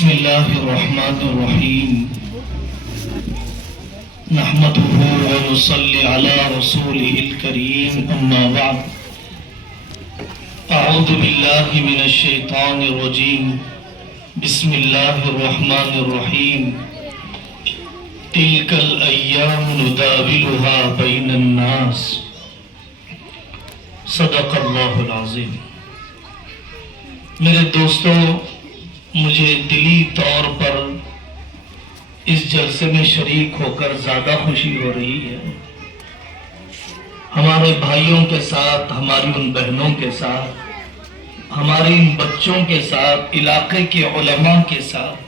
بسم اللہ الرحمن الرحیم نحمده ونصلی علی رسوله الکریم اما بعد اعوذ باللہ من الشیطان الرجیم بسم اللہ الرحمن الرحیم تلک الایام نداولها بین الناس صدق اللہ العظیم۔ میرے دوستو، مجھے دلی طور پر اس جلسے میں شریک ہو کر زیادہ خوشی ہو رہی ہے۔ ہمارے بھائیوں کے ساتھ، ہماری ان بہنوں کے ساتھ، ہمارے ان بچوں کے ساتھ، علاقے کے علماء کے ساتھ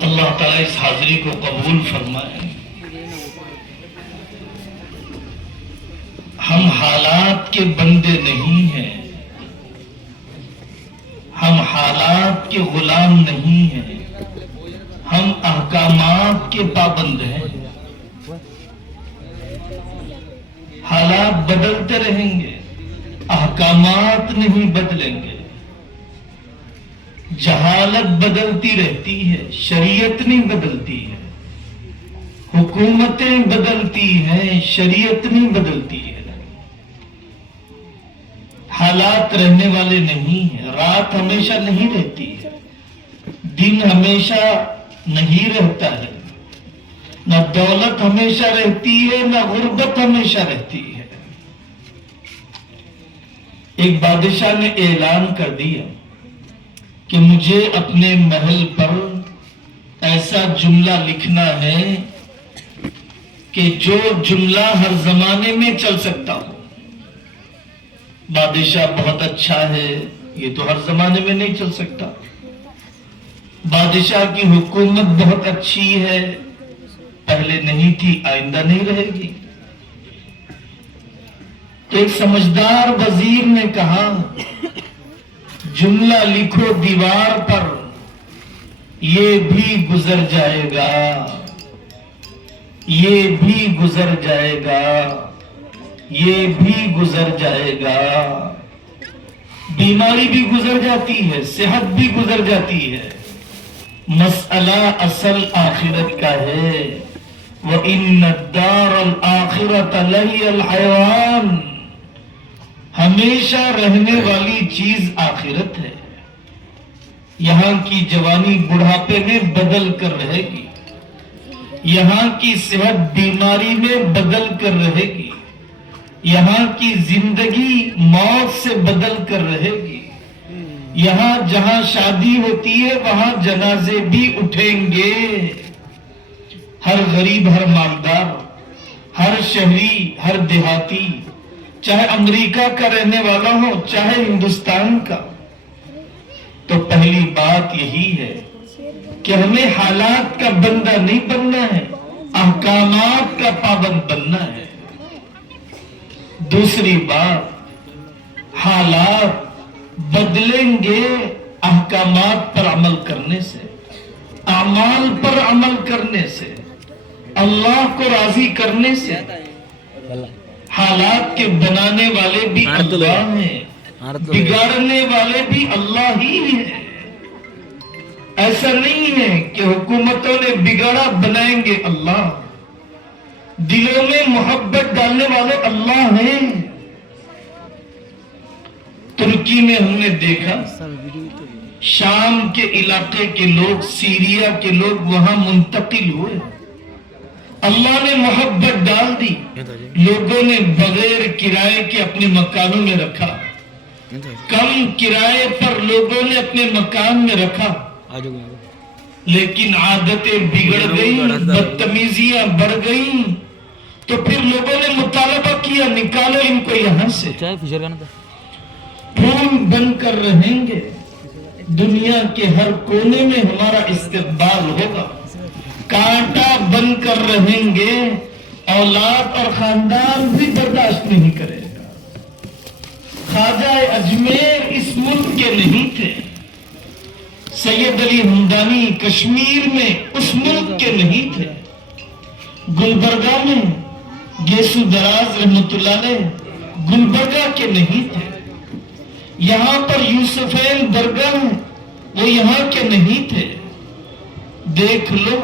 اللہ تعالیٰ اس حاضری کو قبول فرمائے۔ ہم حالات کے بندے نہیں ہیں، ہم حالات کے غلام نہیں ہیں، ہم احکامات کے پابند ہیں۔ حالات بدلتے رہیں گے، احکامات نہیں بدلیں گے۔ جہالت بدلتی رہتی ہے، شریعت نہیں بدلتی ہے۔ حکومتیں بدلتی ہیں، شریعت نہیں بدلتی ہے۔ حالات رہنے والے نہیں ہیں، رات ہمیشہ نہیں رہتی ہے، دن ہمیشہ نہیں رہتا ہے، نہ دولت ہمیشہ رہتی ہے، نہ غربت ہمیشہ رہتی ہے۔ ایک بادشاہ نے اعلان کر دیا کہ مجھے اپنے محل پر ایسا جملہ لکھنا ہے کہ جو جملہ ہر زمانے میں چل سکتا ہو۔ بادشاہ بہت اچھا ہے، یہ تو ہر زمانے میں نہیں چل سکتا۔ بادشاہ کی حکومت بہت اچھی ہے، پہلے نہیں تھی، آئندہ نہیں رہے گی۔ تو ایک سمجھدار وزیر نے کہا، جملہ لکھو دیوار پر، یہ بھی گزر جائے گا، یہ بھی گزر جائے گا، یہ بھی گزر جائے گا۔ بیماری بھی گزر جاتی ہے، صحت بھی گزر جاتی ہے، مسئلہ اصل آخرت کا ہے۔ وَإِنَّ الدَّارَ الْآخِرَةَ لَهِيَ الْحَيَوَانُ، ہمیشہ رہنے والی چیز آخرت ہے۔ یہاں کی جوانی بڑھاپے میں بدل کر رہے گی، یہاں کی صحت بیماری میں بدل کر رہے گی، یہاں کی زندگی موت سے بدل کر رہے گی۔ یہاں جہاں شادی ہوتی ہے وہاں جنازے بھی اٹھیں گے۔ ہر غریب، ہر مالدار، ہر شہری، ہر دیہاتی، چاہے امریکہ کا رہنے والا ہو چاہے ہندوستان کا، تو پہلی بات یہی ہے کہ ہمیں حالات کا بندہ نہیں بننا ہے، احکامات کا پابند بننا ہے۔ دوسری بات، حالات بدلیں گے احکامات پر عمل کرنے سے، اعمال پر عمل کرنے سے، اللہ کو راضی کرنے سے۔ حالات کے بنانے والے بھی اللہ ہیں، بگاڑنے والے بھی اللہ ہی ہیں۔ ایسا نہیں ہے کہ حکومتوں نے بگاڑا، بنائیں گے اللہ۔ دلوں میں محبت ڈالنے والے اللہ ہیں۔ ترکی میں ہم نے دیکھا، شام کے علاقے کے لوگ، سیریا کے لوگ وہاں منتقل ہوئے، اللہ نے محبت ڈال دی، لوگوں نے بغیر کرائے کے اپنے مکانوں میں رکھا، کم کرائے پر لوگوں نے اپنے مکان میں رکھا، لیکن عادتیں بگڑ گئیں، بدتمیزیاں بڑھ گئیں، تو پھر لوگوں نے مطالبہ کیا، نکالو ان کو یہاں سے۔ پھول بن کر رہیں گے، دنیا کے ہر کونے میں ہمارا استقبال ہوگا۔ کانٹا بن کر رہیں گے، اولاد اور خاندان بھی برداشت نہیں کرے گا۔ خواجہ اجمیر اس ملک کے نہیں تھے، سید علی ہمدانی کشمیر میں اس ملک کے نہیں تھے، گلبرگہ میں گیسو دراز رحمت اللہ علیہ گلبرگہ کے نہیں تھے، یہاں پر یوسفین درگاہ وہ یہاں کے نہیں تھے. دیکھ لو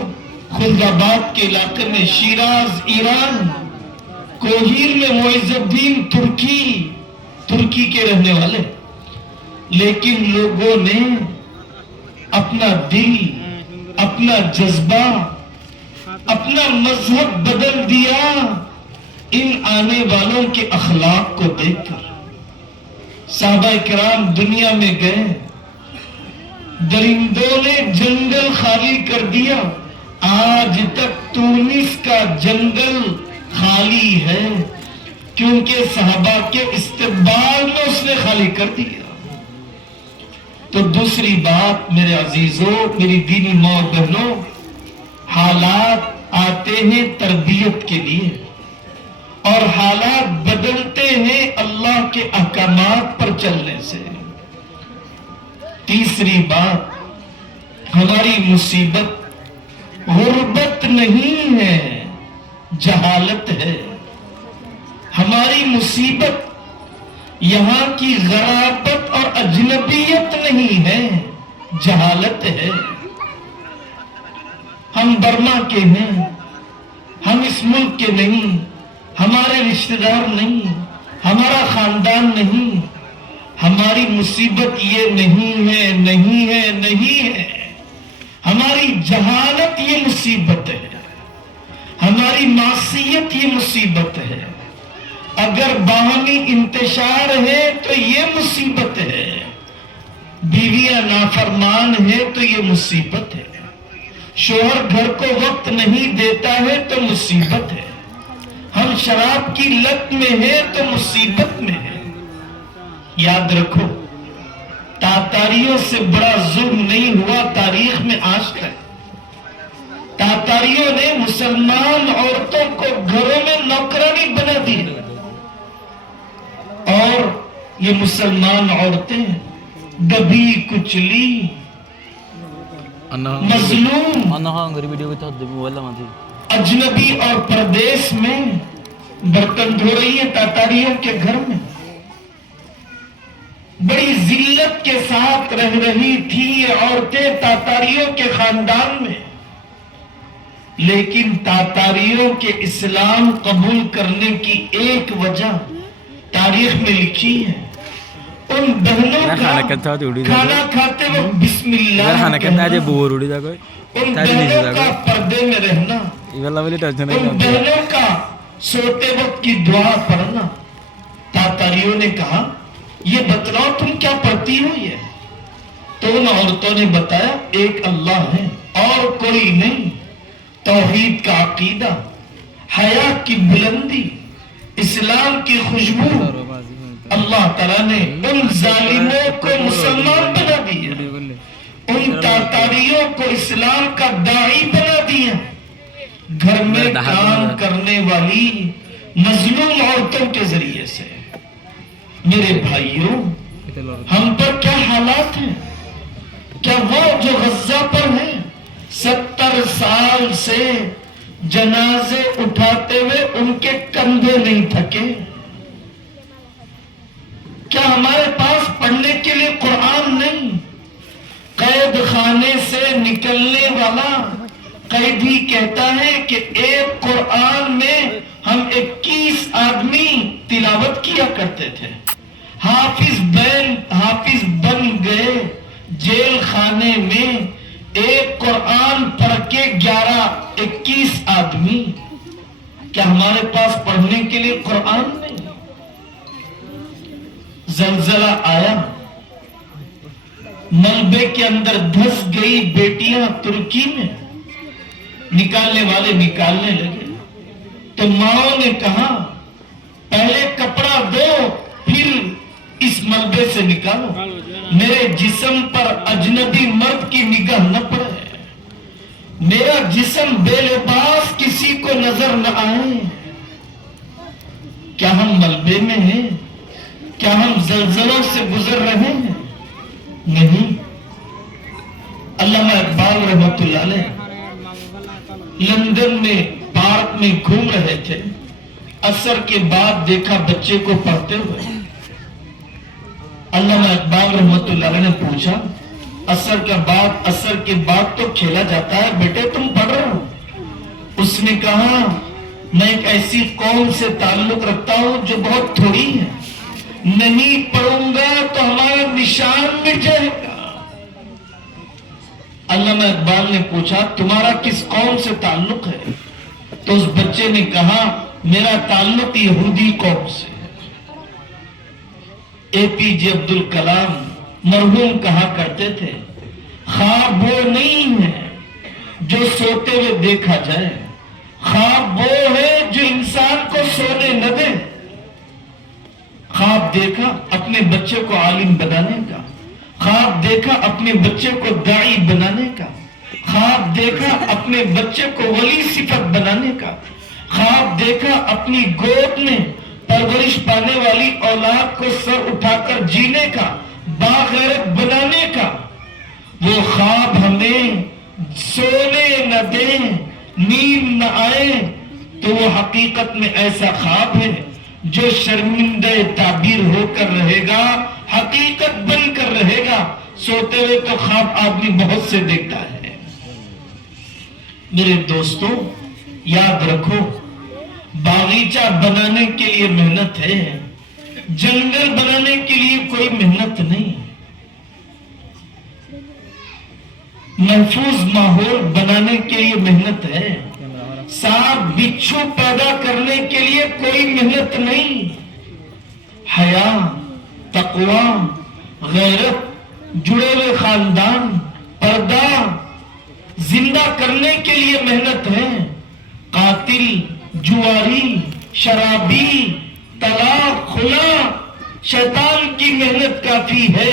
خلدآباد کے علاقے میں، شیراز ایران، کوہیر میں معز الدین ترکی کے رہنے والے. لیکن لوگوں نے اپنا دل، اپنا جذبہ، اپنا مذہب بدل دیا ان آنے والوں کے اخلاق کو دیکھ کر. صحابہ کرام دنیا میں گئے، درندوں نے جنگل خالی کر دیا. آج تک تونس کا جنگل خالی ہے کیونکہ صحابہ کے استقبال میں اس نے خالی کر دیا. تو دوسری بات میرے عزیزوں، میری دینی ماں اور بہنوں، حالات آتے ہیں تربیت کے لیے اور حالات بدلتے ہیں اللہ کے احکامات پر چلنے سے. تیسری بات، ہماری مصیبت غربت نہیں ہے، جہالت ہے. ہماری مصیبت یہاں کی غرابت اور اجنبیت نہیں ہے، جہالت ہے. ہم برما کے ہیں، ہم اس ملک کے نہیں، ہمارے رشتہ دار نہیں، ہمارا خاندان نہیں. ہماری مصیبت یہ نہیں ہے، نہیں ہے، نہیں ہے. ہماری جہالت یہ مصیبت ہے، ہماری معصیت یہ مصیبت ہے. اگر باہمی انتشار ہے تو یہ مصیبت ہے، بیویاں نافرمان ہے تو یہ مصیبت ہے، شوہر گھر کو وقت نہیں دیتا ہے تو مصیبت ہے، ہم شراب کی لت میں ہیں تو مصیبت میں ہے. یاد رکھو، تاتاریوں سے بڑا ظلم نہیں ہوا تاریخ میں آج تک. تاتاریوں نے مسلمان عورتوں کو گھروں میں نوکرانی بنا دی اور یہ مسلمان عورتیں دبی کچلی، مظلوم، اجنبی اور پردیس میں برتن دھو رہی ہے تاتاریوں کے گھر میں. بڑی ذلت کے ساتھ رہ رہی تھی یہ عورتیں تاتاریوں کے خاندان میں. لیکن تاتاریوں کے اسلام قبول کرنے کی ایک وجہ تاریخ میں لکھی ہے. ان بہنوں کا کھانا کھاتے وقت بسم اللہ کہنا، ان بہنوں کا پردے میں رہنا، ان بہنوں کا سوتے وقت کی دعا پڑھنا. تاتاریوں نے کہا یہ بتلاؤ تم کیا پڑھتی ہو؟ یہ تو ان عورتوں نے بتایا ایک اللہ ہے اور کوئی نہیں، توحید کا عقیدہ، حیا کی بلندی، اسلام کی خوشبو. اللہ تعالیٰ نے ان ظالموں کو مسلمان بنا دیا، ان تاتاریوں کو اسلام کا داعی بنا دیا. گھر میں کام کرنے والی مظلوم عورتوں کے ذریعے سے. میرے بھائیوں، ہم پر کیا حالات ہیں؟ کیا وہ جو غزہ پر ہیں 70 سال سے جنازے اٹھاتے ہوئے ان کے کندھے نہیں تھکے؟ کیا ہمارے پاس پڑھنے کے لیے قرآن نہیں؟ قید خانے سے نکلنے والا قیدی کہتا ہے کہ ایک قرآن میں ہم 21 آدمی تلاوت کیا کرتے تھے. حافظ بن گئے جیل خانے میں ایک قرآن پڑھ کے 21 آدمی. کیا ہمارے پاس پڑھنے کے لیے قرآن نہیں؟ زلزلہ آیا، ملبے کے اندر دھس گئی بیٹیاں ترکی میں، نکالنے والے نکالنے لگے تو ماؤں نے کہا پہلے کپڑا دو پھر اس ملبے سے نکالو، میرے جسم پر اجنبی مرد کی نگاہ نہ پڑے، میرا جسم بے لباس کسی کو نظر نہ آئے. کیا ہم ملبے میں ہیں؟ کیا ہم زلزلوں سے گزر رہے ہیں؟ نہیں. علامہ اقبال رحمۃ اللہ علیہ لندن میں پارک میں گھوم رہے تھے، عصر کے بعد دیکھا بچے کو پڑھتے ہوئے. علامہ اقبال رحمۃ اللہ علیہ نے پوچھا عصر کے بعد تو کھیلا جاتا ہے، بیٹے تم پڑھ رہے ہو؟ اس نے کہا میں ایک ایسی قوم سے تعلق رکھتا ہوں جو بہت تھوڑی ہے، نہیں پڑھوں گا تو ہمارا نشان مٹ جائے گا۔ علامہ اقبال نے پوچھا تمہارا کس قوم سے تعلق ہے؟ تو اس بچے نے کہا میرا تعلق یہودی قوم سے ہے۔ اے پی جے عبد الکلام مرحوم کہا کرتے تھے خواب وہ نہیں ہے جو سوتے ہوئے دیکھا جائے، خواب وہ ہے جو انسان کو سونے نہ دے۔ خواب دیکھا اپنے بچے کو عالم بنانے کا، خواب دیکھا اپنے بچے کو داعی بنانے کا، خواب دیکھا اپنے بچے کو ولی صفت بنانے کا، خواب دیکھا اپنی گود میں پرورش پانے والی اولاد کو سر اٹھا کر جینے کا، باغیرت بنانے کا۔ وہ خواب ہمیں سونے نہ دیں، نیند نہ آئے تو وہ حقیقت میں ایسا خواب ہے جو شرمندہ تعبیر ہو کر رہے گا، حقیقت بن کر رہے گا۔ سوتے ہوئے تو خواب آدمی بہت سے دیکھتا ہے۔ میرے دوستو یاد رکھو باغیچہ بنانے کے لیے محنت ہے، جنگل بنانے کے لیے کوئی محنت نہیں، محفوظ ماحول بنانے کے لیے محنت ہے، سانپ بچھو پیدا کرنے کے لیے کوئی محنت نہیں، حیا، تقوی، غیرت، جڑے ہوئے خاندان، پردہ زندہ کرنے کے لیے محنت ہے۔ قاتل، جواری، شرابی، طلاق، خلا، شیطان کی محنت کافی ہے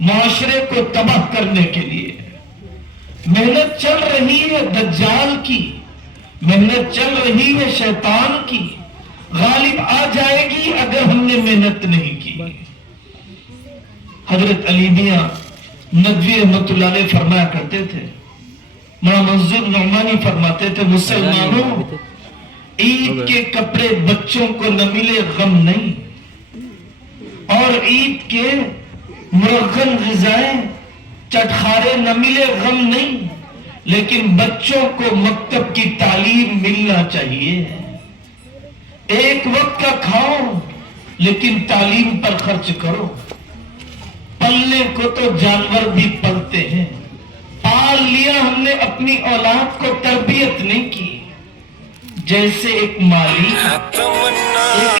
معاشرے کو تباہ کرنے کے لیے۔ محنت چل رہی ہے دجال کی، محنت چل رہی ہے شیطان کی، غالب آ جائے گی اگر ہم نے محنت نہیں کی۔ حضرت علی میاں ندوی رحمۃ اللہ علیہ فرمایا کرتے تھے، مولانا منظور نعمانی فرماتے تھے مسلمانوں عید کے کپڑے بچوں کو نہ ملے غم نہیں، اور عید کے مرغن غذائیں چٹخارے نہ ملے غم نہیں، لیکن بچوں کو مکتب کی تعلیم ملنا چاہیے۔ ایک وقت کا کھاؤ لیکن تعلیم پر خرچ کرو۔ پلنے کو تو جانور بھی پلتے ہیں، پال لیا ہم نے اپنی اولاد کو، تربیت نہیں کی۔ جیسے ایک مالی